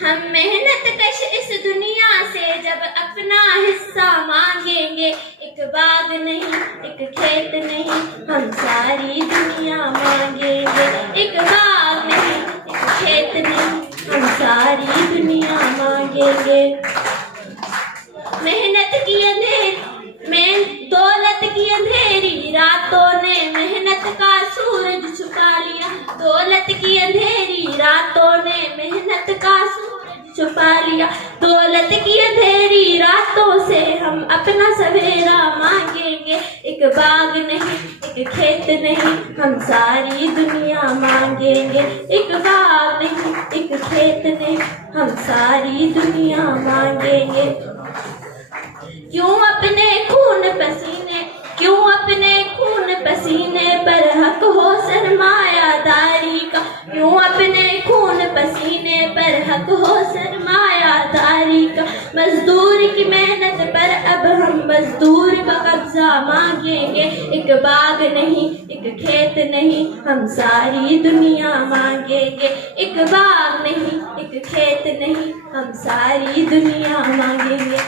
हम मेहनत कश इस दुनिया से जब अपना हिस्सा मांगेंगे, एक बाग नहीं एक खेत नहीं हम सारी दुनिया मांगेंगे, एक बाग नहीं एक खेत नहीं हम सारी दुनिया मांगेंगे। मेहनत की अंधेरी में दौलत की अंधेरी रातों ने मेहनत का सूरज छुपा लिया, दौलत की अंधेरी रातों ने मेहनत का सूरज छुपा लिया, दौलत की अंधेरी रातों से हम अपना सवेरा मांगेंगे, एक बाग नहीं एक खेत नहीं हम सारी दुनिया मांगेंगे, एक बाग नहीं एक खेत नहीं हम सारी दुनिया मांगेंगे। क्यों अपने खून पसीने पर हक हो सरमायादारी का, क्यों अपने खून पसीने पर हक हो सरमायादारी का, मजदूर की मेहनत पर अब हम मजदूर का कब्जा मांगेंगे, एक बाग नहीं एक खेत नहीं हम सारी दुनिया मांगेंगे, एक बाग नहीं एक खेत नहीं हम सारी दुनिया मांगेंगे।